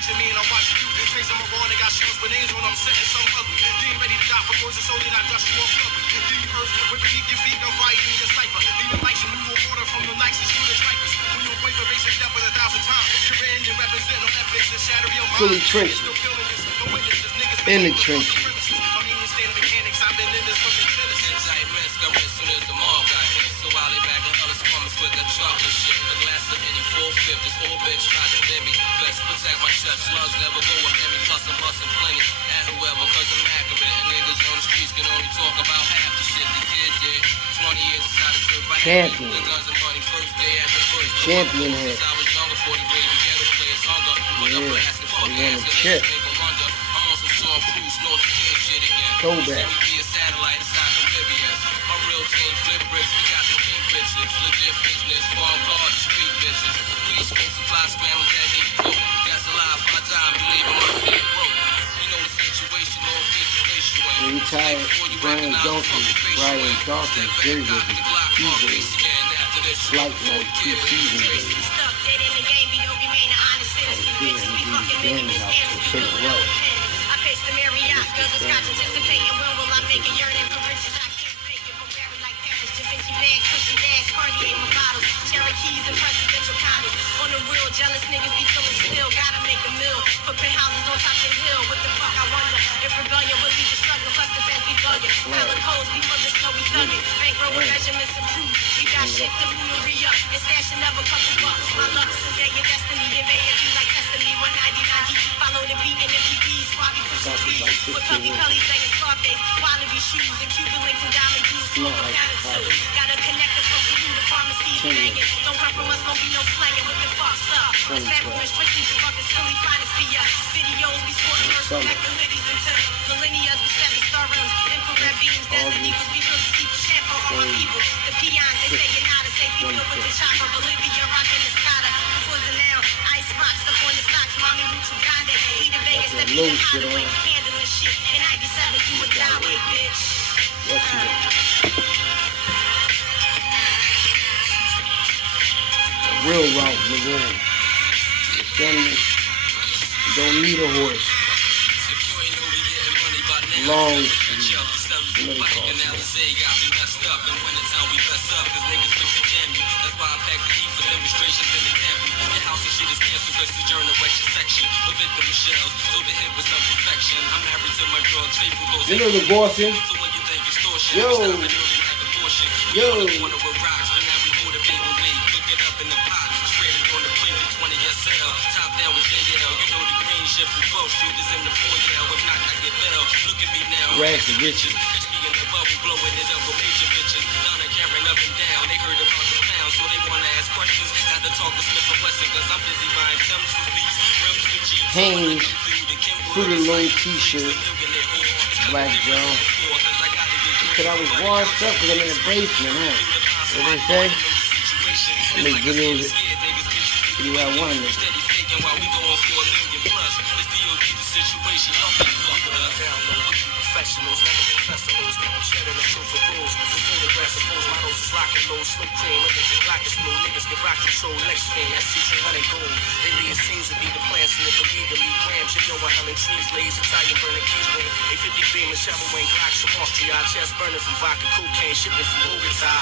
watching me and I'm watching you. Chasing my ball, they got shoes with names when I'm setting some ugly. You ain't ready to die for poison, so then I dust you off cover. Do you earth with beneath your feet, I'm fighting in your cipher. Leaving like some new order from the nicest to the strikers. When you wait for basic death with 1,000 times. Career engine represent no ethics to shatter your mind. Fully trenches. In the trenches. I've been in this fucking Genesis. I risk, I risk soon as the mall got hit. So I lay back and other squammers with that chocolate shit. A glass of any 4/5, this whole bitch tried to bend me. Best protect my chest, slugs never go within me. Plus I'm busting plenty at whoever, cause I'm accurate. And niggas on the streets can only talk about half the shit the kid did. 20 years inside the serve by champion. The guns and money first day at the first. Champion head. I was younger, 40 grade, ghetto players hunger. Put up for asking fuck ass, chip. make them wonder. I'm on some Tom Cruise, North Kid shit again. Go back. Be a satellite inside the Libyans. My real team flip bricks, we got the king bitches. Legit business, farm cars, street bitches. Please smoke supply spammers that need dope. That's a lie, if I die, I'm believing my feet broke. You know the situation, all face to face you in. Retired Brian Donkey, Jersey, DJ, Slight like 2 seasons ago. Real jealous niggas be feeling still. Gotta make a meal for penthouses on top of the hill. What the fuck I wonder if rebellion will lead to struggle. Plus the fans be bugging. Selling codes before the snow we thugging. Bankroll measurements approved. We got shit to re-up and stashing up a couple bucks. My luck today your destiny. Invaded you like destiny. 190 follow the beat and MPDs. Swabby pushing speed with puppy pellies laying Scarface. Wallaby shoes and Cuban links and diamond jewels. Smoking down the two. Gotta connect us from Peru to pharmacies banging. Don't come from us, don't be no slanging. What the fuck's up? Establishment strictly to fucking Philly finest for ya. Videos be sporting her back the hoodies into millennials with 7-star rims. Infrared beams, desert eagles be real to keep the shampoo on my people. The peons, they say you're not a safety field with the chopper. Bolivia rocking the Scotta. Before now, ice rocks up on the stocks. Mommy roots Uganda. Need a Vegas, that be the hideaway. Handling shit. In 97, you would die, wait, bitch. Real Ralph Lauren. You don't need a horse. Long sleeve. What do they call it? You know the Boston? Yo. Top down with JL, you know the green shit from 12th Street is in the foyer. If not, I get fell. Look at me now. Rags and riches. Catch me in the bubble, blowing it up with major bitches. Donna Karen up and down. They heard about the pound, so they wanna ask questions. Got to talk to Smith and Wesson, cause I'm busy buying Tim's for beats, rims for G's. Hanes, Fruit of Loom t-shirt, Black Joe. Because I was washed up because I'm in the basement, huh? What they say? I make videos. You I want to. Professionals, never professionals. Cheddar and silver bulls. Photographs of those models is rockin' low, slim cream. Niggas black is blue. Niggas get rock control. Next thing, SC300 gold. Lately it seems to be the plans to live illegally. Grams, you know what hell in trees lays. Italian burning keys ring. A50 beam and shovel wing. Glocks from Austria. Chest burning from vodka, cocaine. Shipping from Bogota.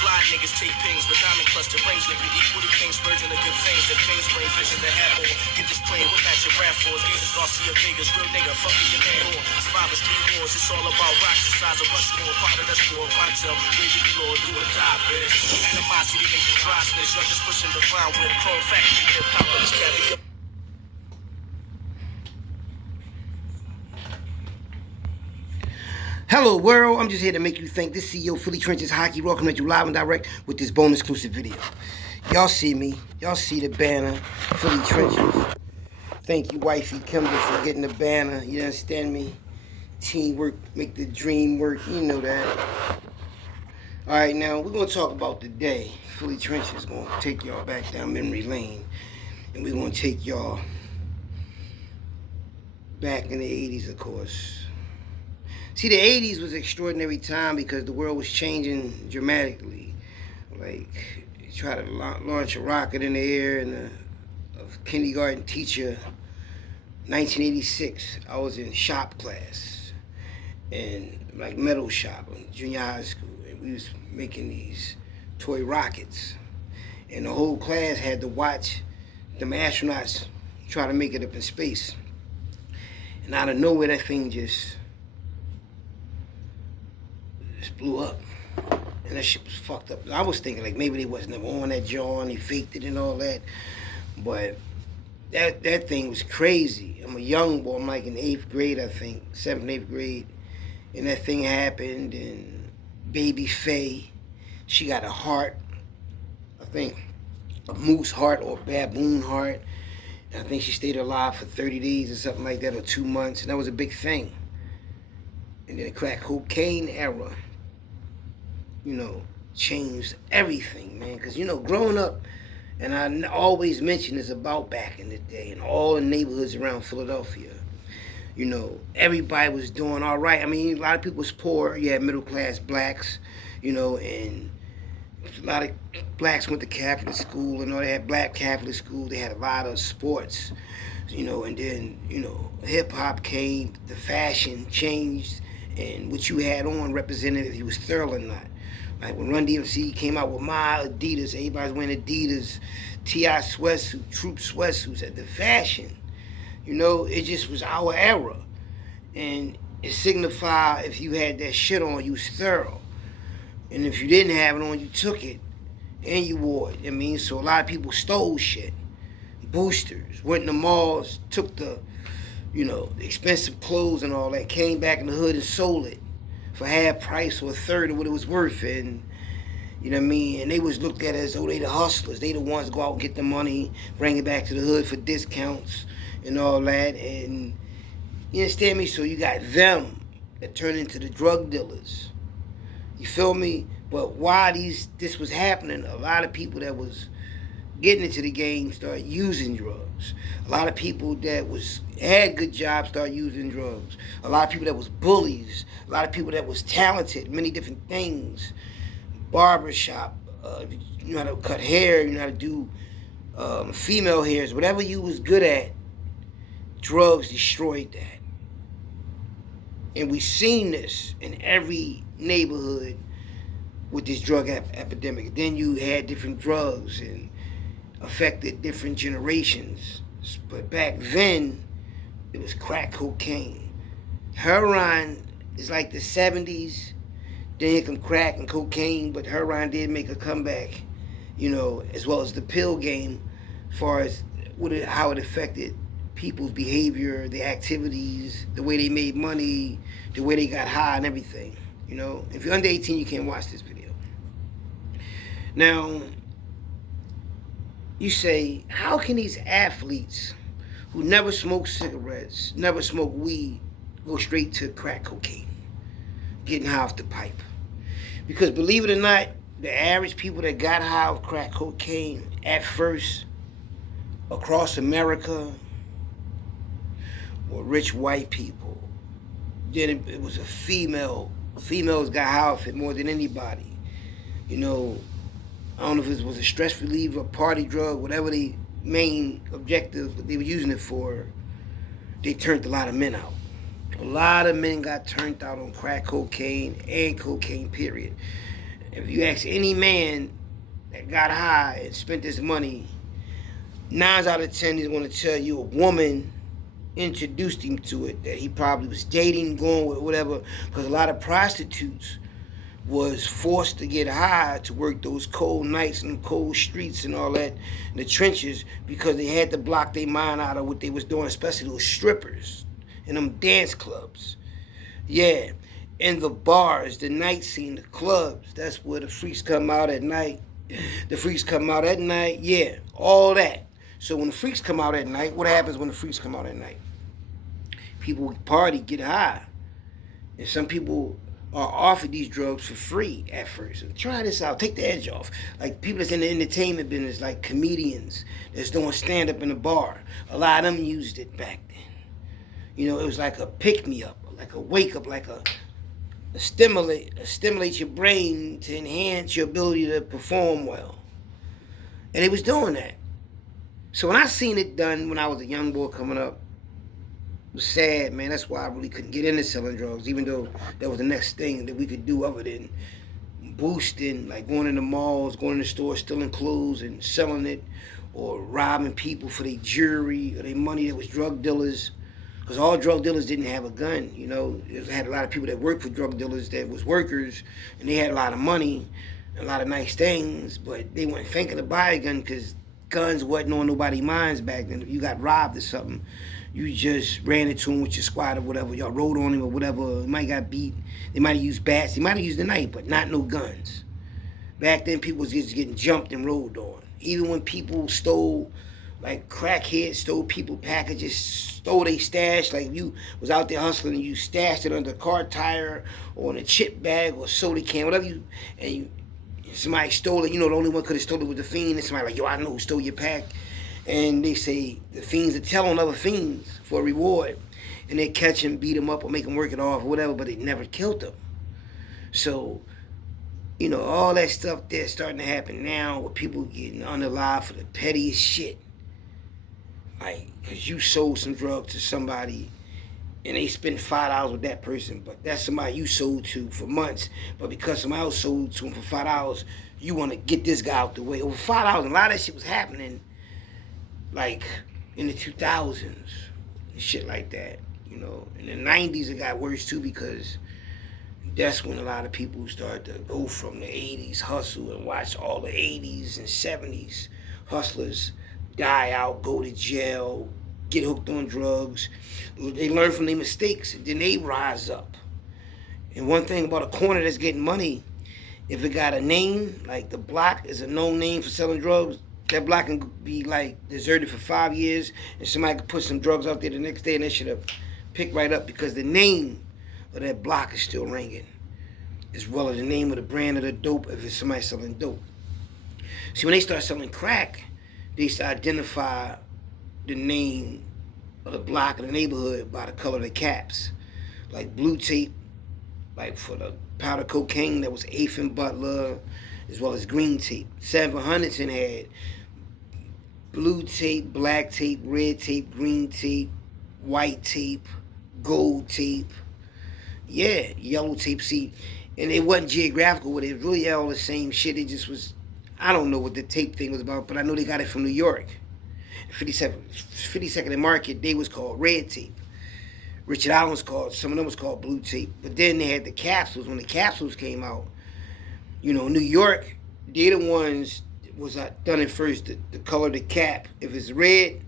Fly niggas take pings with diamond cluster rings. Live equal to King Spurgeon of good things. If things bring vision to have more. Get this plane, whip at your rap for. Jesus Garcia Vegas. Real nigga, fucking your man on. Survivors 3 wars. It's all about rocks the size of Rushmore. Part of that store. Poncho. Baby, you Lord, do or die, bitch. Animosity make you dry snitch. You're just pushing the ground with chrome factory. Hip hop, this caviar. Hello world, I'm just here to make you think. This CEO Philly Trenches Hockey welcome at you live and direct with this bonus exclusive video. Y'all see me, y'all see the banner, Philly Trenches. Thank you wifey Kimber for getting the banner, you understand me? Teamwork, make the dream work, you know that. Alright, now we're going to talk about the day. Philly Trenches is going to take y'all back down memory lane. And we're going to take y'all back in the 80s, of course. See, the 80s was an extraordinary time because the world was changing dramatically. Like, you try to launch a rocket in the air and a kindergarten teacher 1986, I was in shop class, and like metal shop in junior high school, and we was making these toy rockets, and the whole class had to watch them astronauts try to make it up in space. And out of nowhere, that thing just blew up. And that shit was fucked up. I was thinking like maybe they wasn't never on that John, they faked it and all that. But that thing was crazy. I'm a young boy, I'm like in 8th grade, I think, 7th, 8th grade. And that thing happened, and baby Faye, she got a heart, I think a moose heart or a baboon heart. And I think she stayed alive for 30 days or something like that, or 2 months, and that was a big thing. And then the crack cocaine era, changed everything, man. Because, growing up, and I always mention this about back in the day, in all the neighborhoods around Philadelphia, everybody was doing all right. I mean, a lot of people was poor. You had middle class blacks, and a lot of blacks went to Catholic school, and they had black Catholic school. They had a lot of sports, and then, hip hop came, the fashion changed, and what you had on represented if you was thorough or not. Like when Run DMC came out with my Adidas, everybody's wearing Adidas, T.I. sweatsuit, Troop sweatsuits at the fashion. It just was our era. And it signified if you had that shit on, you was thorough. And if you didn't have it on, you took it and you wore it. So a lot of people stole shit. Boosters, went in the malls, took the expensive clothes and all that, came back in the hood and sold it for half price or a third of what it was worth. And and they was looked at as though they the hustlers. They the ones go out and get the money, bring it back to the hood for discounts and all that. And you understand me? So you got them that turn into the drug dealers. You feel me? But why this was happening, a lot of people that was getting into the game started using drugs. A lot of people that had good jobs started using drugs. A lot of people that was bullies. A lot of people that was talented, many different things. Barbershop, you know how to cut hair, you know how to do female hairs. Whatever you was good at, drugs destroyed that. And we seen this in every neighborhood with this drug epidemic. Then you had different drugs and affected different generations. But back then, it was crack cocaine. Heroin is like the 70s. Then here come crack and cocaine, but heroin did make a comeback, as well as the pill game, as far as how it affected people's behavior, their activities, the way they made money, the way they got high and everything. If you're under 18, you can't watch this video. Now, you say, how can these athletes who never smoke cigarettes, never smoke weed, go straight to crack cocaine, getting high off the pipe? Because believe it or not, the average people that got high off crack cocaine at first across America were rich white people. Then it was a female. Females got high off it more than anybody. I don't know if it was a stress reliever, a party drug, whatever the main objective they were using it for, they turned a lot of men out. A lot of men got turned out on crack cocaine and cocaine, period. If you ask any man that got high and spent his money, 9 out of 10 he's going to tell you a woman introduced him to it, that he probably was dating, going with, whatever, because a lot of prostitutes was forced to get high to work those cold nights and cold streets and all that, in the trenches, because they had to block their mind out of what they was doing, especially those strippers and them dance clubs. Yeah, and the bars, the night scene, the clubs, that's where the freaks come out at night. The freaks come out at night, yeah, all that. So when the freaks come out at night, what happens when the freaks come out at night? People party, get high. And some people are offered these drugs for free at first. So try this out, take the edge off. Like people that's in the entertainment business, like comedians that's doing stand-up in a bar. A lot of them used it back then. It was like a pick-me-up, like a wake-up, like a stimulate your brain to enhance your ability to perform well. And they was doing that. So when I seen it done when I was a young boy coming up, was sad, man. That's why I really couldn't get into selling drugs, even though that was the next thing that we could do other than boosting, like going in the malls, going in the stores, stealing clothes and selling it, or robbing people for their jewelry or their money that was drug dealers. Because all drug dealers didn't have a gun, you know. It had a lot of people that worked for drug dealers that was workers, and they had a lot of money, a lot of nice things, but they weren't thinking to buy a gun because guns wasn't on nobody's minds back then. If you got robbed or something, you just ran into him with your squad or whatever. Y'all rode on him or whatever. He might got beat. They might have used bats. They might have used a knife, but not no guns. Back then, people was just getting jumped and rolled on. Even when people stole, like crackheads stole people packages, stole their stash. Like you was out there hustling and you stashed it under a car tire or in a chip bag or soda can, whatever you, and you, somebody stole it. You know, the only one could have stolen it was the fiend. And somebody like, yo, I know who stole your pack. And they say the fiends are telling other fiends for a reward. And they catch him, beat him up, or make him work it off or whatever, but they never killed him. So, you know, all that stuff that's starting to happen now with people getting unalive for the pettiest shit. Like, because you sold some drugs to somebody and they spent $5 with that person, but that's somebody you sold to for months. But because somebody else sold to him for $5, you want to get this guy out the way. Over $5, and a lot of that shit was happening, like, in the 2000s and shit like that. You know, in the 90s it got worse too because that's when a lot of people started to go from the 80s hustle and watch all the 80s and 70s hustlers die out, go to jail, get hooked on drugs. They learn from their mistakes and then they rise up. And one thing about a corner that's getting money, if it got a name, like the block is a known name for selling drugs, that block can be like deserted for 5 years and somebody could put some drugs out there the next day and they should have picked right up because the name of that block is still ringing, as well as the name of the brand of the dope if it's somebody selling dope. See, when they start selling crack, they used to identify the name of the block of the neighborhood by the color of the caps. Like blue tape, like for the powder cocaine, that was Eighth and Butler, as well as green tape. 700s had blue tape, black tape, red tape, green tape, white tape, gold tape, yeah, yellow tape. See, and it wasn't geographical, but it was really all the same shit. It just was, I don't know what the tape thing was about, but I know they got it from New York. 52nd and Market, they was called red tape. Richard Allen was called, some of them was called blue tape. But then they had the capsules. When the capsules came out, you know, New York, they're the ones that was done it first, the color of the cap. If it's red,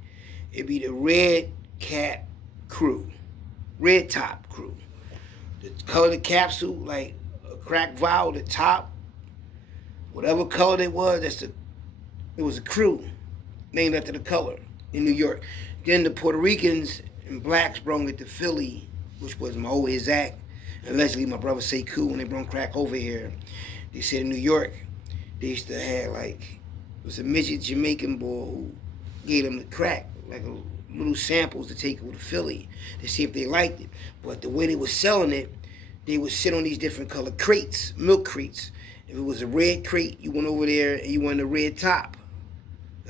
it'd be the red cap crew, red top crew. The color of the capsule, like a crack vial, the top, whatever color it was, it was a crew named after the color in New York. Then the Puerto Ricans and blacks brought it to Philly, which was my old Isaac, and allegedly my brother Sekou when they brought crack over here. They said in New York, they used to have like, it was a midget Jamaican boy who gave them the crack, like little samples to take over to Philly to see if they liked it. But the way they were selling it, they would sit on these different color crates, milk crates. If it was a red crate, you went over there and you wanted a red top,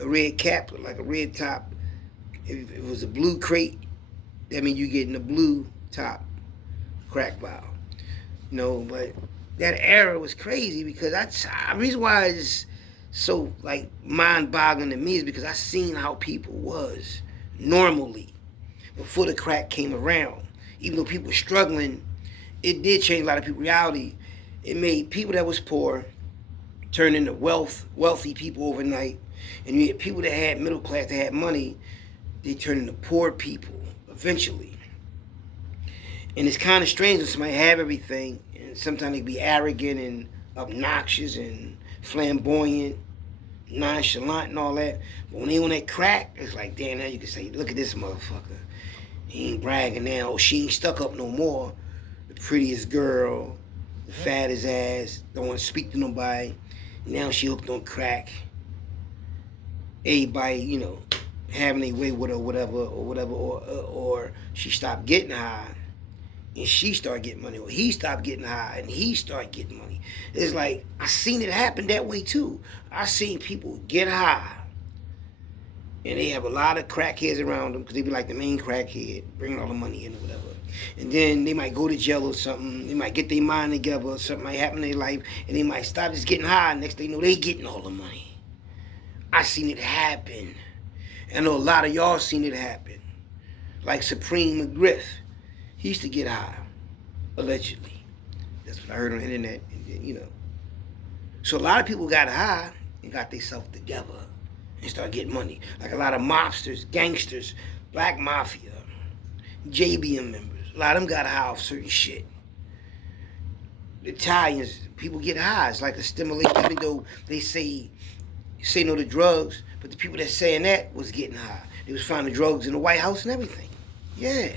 a red cap, like a red top. If it was a blue crate, that means you getting a blue top crack vial. You know, but that era was crazy because the reason why it's so like mind-boggling to me is because I seen how people was normally before the crack came around. Even though people were struggling, it did change a lot of people's reality. It made people that was poor turn into wealthy people overnight. And you had people that had middle class, that had money, they turn into poor people eventually. And it's kind of strange when somebody have everything, and sometimes they be arrogant and obnoxious and flamboyant, nonchalant and all that. But when they on that crack, it's like, damn, now you can say, look at this motherfucker. He ain't bragging now. She ain't stuck up no more. The prettiest girl, the fattest ass, don't want to speak to nobody. Now she hooked on crack. Everybody, you know, having their way with her, or she stopped getting high and she started getting money, or he stopped getting high and he started getting money. It's like, I seen it happen that way too. I seen people get high And they have a lot of crackheads around them because they be like the main crackhead, bringing all the money in or whatever. And then they might go to jail or something. They might get their mind together or something might happen in their life. And they might stop just getting high. Next thing you know, they getting all the money. I seen it happen. I know a lot of y'all seen it happen. Like Supreme McGriff. He used to get high, allegedly. That's what I heard on the internet. And then, you know. So a lot of people got high and got themselves together and start getting money. Like a lot of mobsters, gangsters, black mafia, JBM members. A lot of them got high off certain shit. The Italians, people get high. It's like a stimulation, even though they say no to drugs, but the people that saying that was getting high. They was finding drugs in the White House and everything. Yeah,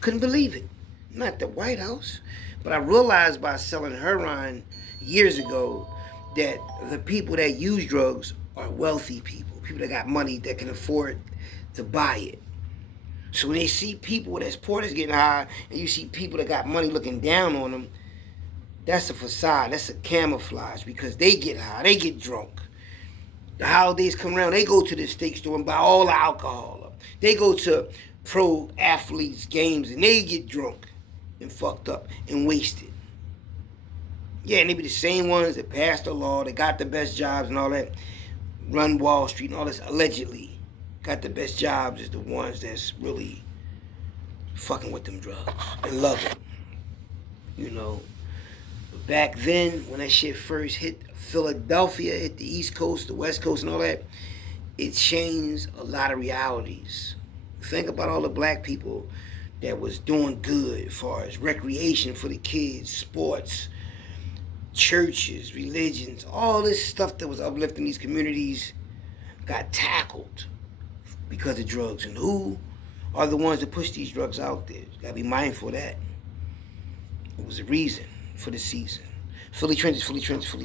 couldn't believe it. Not the White House. But I realized by selling heroin years ago that the people that use drugs are wealthy people. People that got money that can afford to buy it. So when they see people that's poor that's getting high, and you see people that got money looking down on them, that's a facade. That's a camouflage because they get high. They get drunk. The holidays come around, they go to the steak store and buy all the alcohol. They go to pro athletes' games and they get drunk and fucked up and wasted. Yeah, and they be the same ones that passed the law, that got the best jobs and all that, run Wall Street and all this, allegedly got the best jobs is the ones that's really fucking with them drugs and love it. You know, but back then when that shit first hit Philadelphia, hit the East Coast, the West Coast and all that, it changed a lot of realities. Think about all the black people that was doing good as far as recreation for the kids, sports, churches, religions, all this stuff that was uplifting these communities got tackled because of drugs. And who are the ones that push these drugs out there? You gotta be mindful of that. It was a reason for the season. Philly Trenches, Philly Trenches, Philly